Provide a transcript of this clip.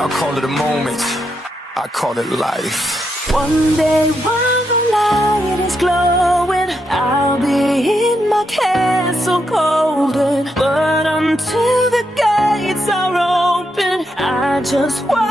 Y'all call it a moment, I call it life. One day while the light is glowing, I'll be in my castle golden. But until the gates are open, I just want